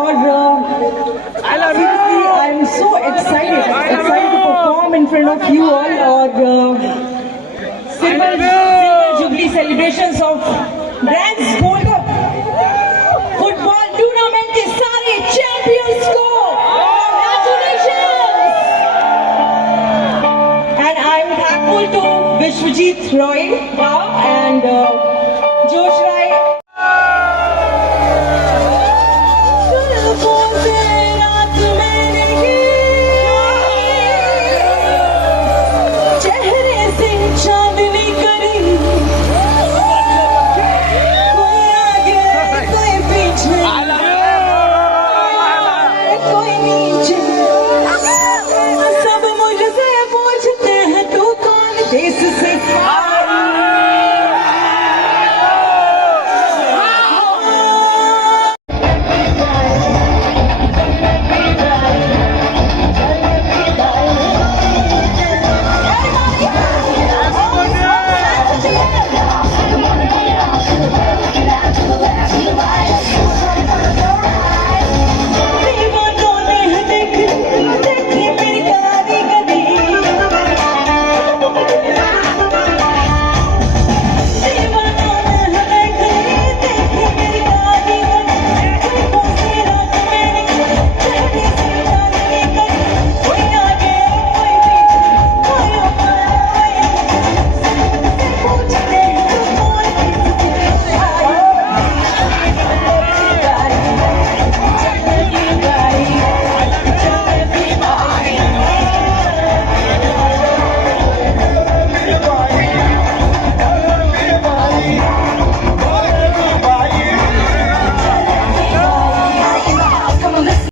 और seriously I am so excited to perform in front of you all और silver jubilee celebrations of Grand Gold Cup football tournament के सारे champions को congratulations and I am thankful to Vishwajit Roy